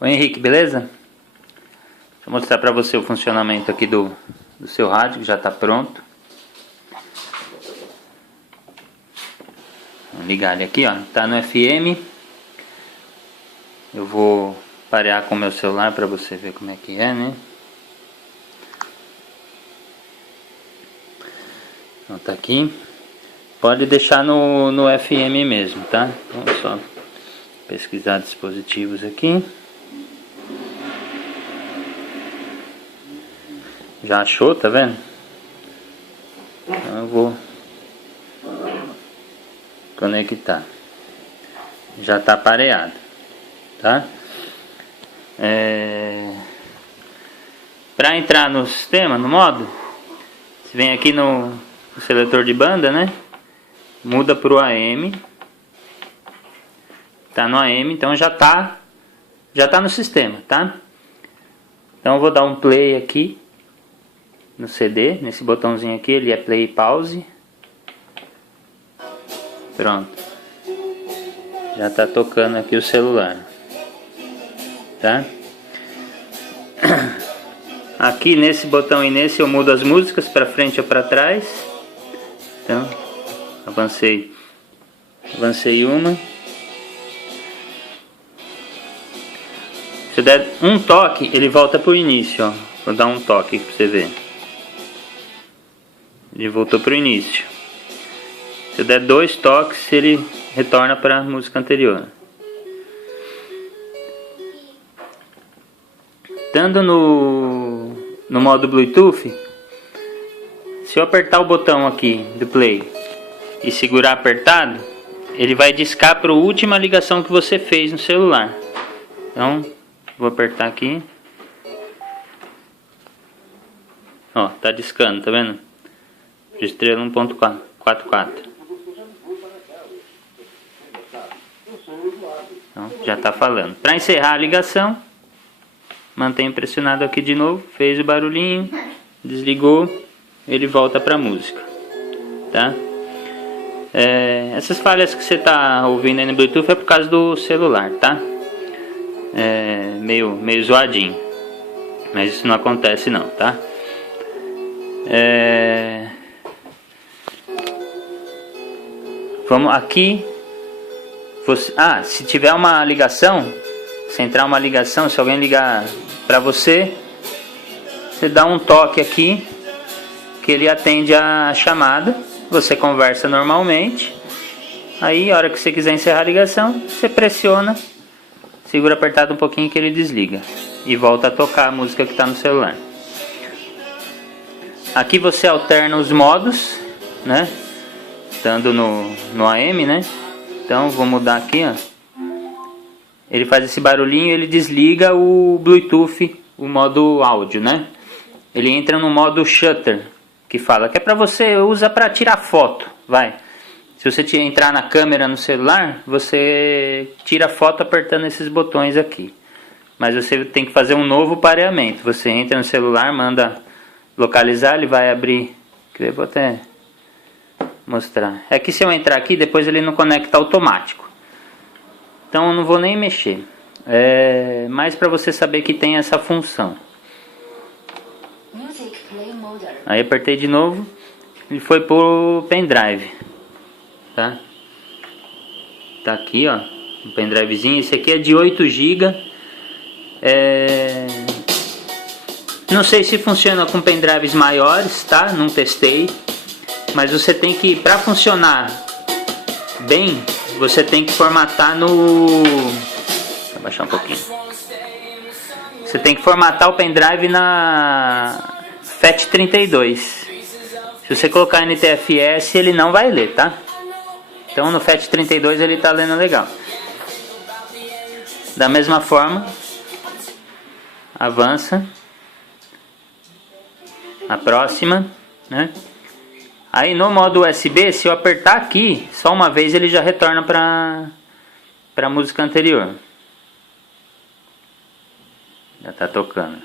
Oi Henrique, beleza? Deixa eu mostrar para você o funcionamento aqui do seu rádio, que já está pronto. Vou ligar ele aqui, ó. Tá no FM. Eu vou parear com o meu celular para você ver como é que é, né? Então tá aqui. Pode deixar no FM mesmo, tá? Vamos só pesquisar dispositivos aqui. Já achou, tá vendo? Então eu vou conectar. Já tá pareado, tá? Para entrar no sistema, no modo, você vem aqui no seletor de banda, né? Muda pro AM. Tá no AM, então já tá no sistema, tá? Então eu vou dar um play aqui no CD, nesse botãozinho aqui, ele é play e pause. Pronto. Já tá tocando aqui o celular. Tá? Aqui nesse botão e nesse eu mudo as músicas para frente ou para trás. Então, avancei uma. Se eu der um toque, ele volta pro início, ó. Vou dar um toque aqui pra você ver. Ele voltou pro início. Se eu der 2 toques, ele retorna para a música anterior. Estando no modo Bluetooth, se eu apertar o botão aqui do play e segurar apertado, ele vai discar para a última ligação que você fez no celular. Então, vou apertar aqui. Ó, tá discando, tá vendo? Estrela 1.44. Então, já tá falando. Para encerrar a ligação, mantenha pressionado aqui de novo. Fez o barulhinho, desligou, ele volta para a música, tá? Essas falhas que você tá ouvindo aí no Bluetooth é por causa do celular, tá? Meio zoadinho, mas isso não acontece não, tá? Vamos aqui. Se tiver uma ligação, se entrar uma ligação, se alguém ligar para você, você dá um toque aqui que ele atende a chamada, você conversa normalmente. Aí, a hora que você quiser encerrar a ligação, você pressiona, segura apertado um pouquinho que ele desliga e volta a tocar a música que está no celular. Aqui você alterna os modos, né? Estando no AM, né? Então vou mudar aqui, ó. Ele faz esse barulhinho, ele desliga o Bluetooth, o modo áudio, né? Ele entra no modo shutter, que fala que é para você usa para tirar foto, vai. Se você entrar na câmera no celular, você tira foto apertando esses botões aqui. Mas você tem que fazer um novo pareamento. Você entra no celular, manda localizar, ele vai abrir. Eu vou até mostrar. É que se eu entrar aqui, depois ele não conecta automático. Então eu não vou nem mexer. Mais para você saber que tem essa função. Aí apertei de novo. Ele foi pro pendrive. Tá? Tá aqui, ó. Um pendrivezinho. Esse aqui é de 8 GB. Não sei se funciona com pendrives maiores, tá? Não testei. Mas você tem que, para funcionar bem, você tem que formatar no... Vou abaixar um pouquinho. Você tem que formatar o pendrive na FAT32. Se você colocar NTFS, ele não vai ler, tá? Então no FAT32 ele tá lendo legal. Da mesma forma, avança. A próxima, né? Aí no modo USB, se eu apertar aqui, só uma vez ele já retorna para a música anterior. Já está tocando.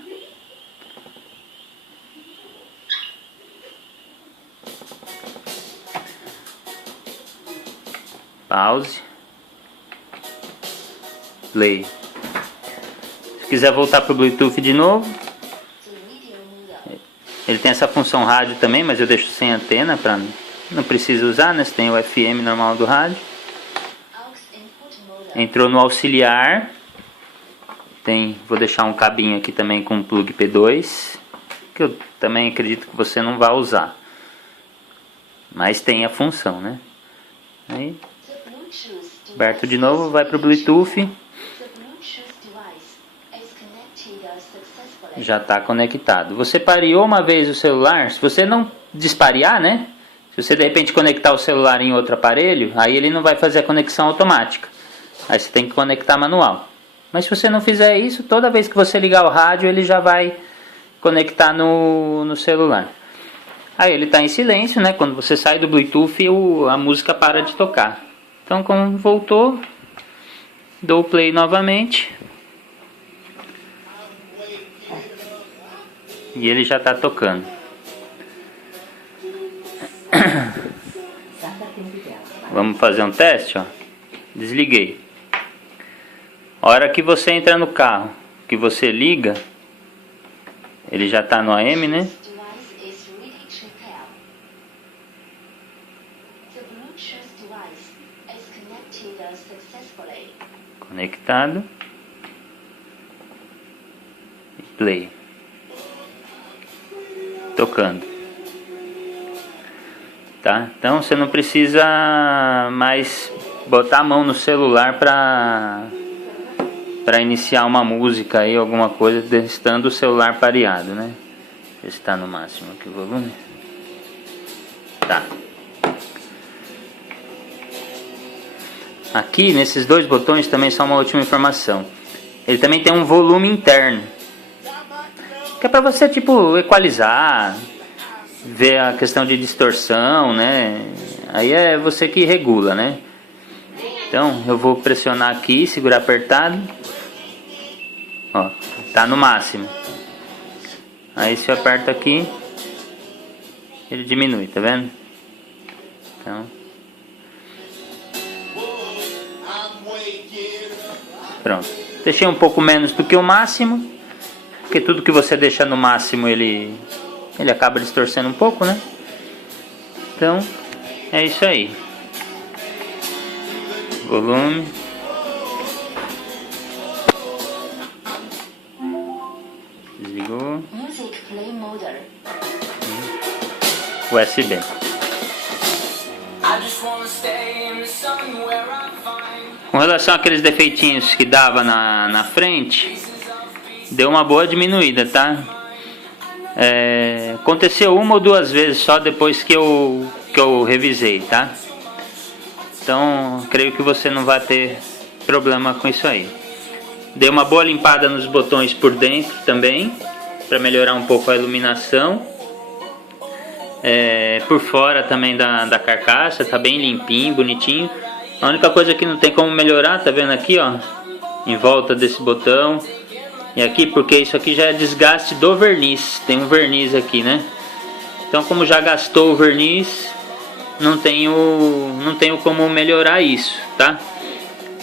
Pause. Play. quiser voltar para o Bluetooth de novo, ele tem essa função rádio também, mas eu deixo sem antena, para não precisa usar, né? Você tem o FM normal do rádio. Entrou no auxiliar. Vou deixar um cabinho aqui também com plug P2, que eu também acredito que você não vai usar, mas tem a função, né? Aí, aberto de novo, vai para o Bluetooth. Já está conectado. Você pareou uma vez o celular, se você não disparear, né? Se você de repente conectar o celular em outro aparelho, aí ele não vai fazer a conexão automática. Aí você tem que conectar manual. Mas se você não fizer isso, toda vez que você ligar o rádio, ele já vai conectar no celular. Aí ele está em silêncio, né? Quando você sai do Bluetooth, a música para de tocar. Então, como voltou, dou play novamente. E ele já está tocando. Vamos fazer um teste, ó. Desliguei. A hora que você entra no carro, que você liga, ele já está no AM, né? Conectado. E play. Tocando. Tá? Então você não precisa mais botar a mão no celular para iniciar uma música aí, alguma coisa, estando o celular pareado, né? Está no máximo aqui o volume. Tá. Aqui nesses dois botões também só uma última informação. Ele também tem um volume interno, que é para você tipo equalizar, ver a questão de distorção, né? Aí é você que regula, né? Então eu vou pressionar aqui, segurar apertado. Ó, tá no máximo. Aí se eu aperto aqui, ele diminui, tá vendo? Então, pronto. Deixei um pouco menos do que o máximo, porque tudo que você deixa no máximo ele acaba distorcendo um pouco, né? Então, é isso aí. Volume. Desligou. USB. Com relação àqueles defeitinhos que dava na frente, deu uma boa diminuída, tá? Aconteceu uma ou duas vezes só depois que eu revisei, tá? Então, creio que você não vai ter problema com isso aí. Dei uma boa limpada nos botões por dentro também, para melhorar um pouco a iluminação. Por fora também da carcaça, tá bem limpinho, bonitinho. A única coisa que não tem como melhorar, tá vendo aqui, ó, em volta desse botão. E aqui, porque isso aqui já é desgaste do verniz, tem um verniz aqui, né? Então, como já gastou o verniz, não tenho como melhorar isso, tá?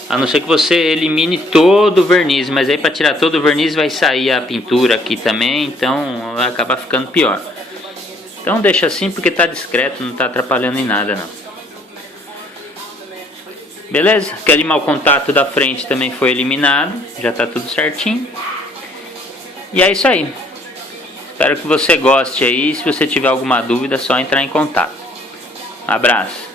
A não ser que você elimine todo o verniz, mas aí para tirar todo o verniz vai sair a pintura aqui também, então vai acabar ficando pior. Então deixa assim porque tá discreto, não tá atrapalhando em nada não. Beleza? Aquele mau contato da frente também foi eliminado, já tá tudo certinho. E é isso aí. Espero que você goste aí, se você tiver alguma dúvida é só entrar em contato. Abraço.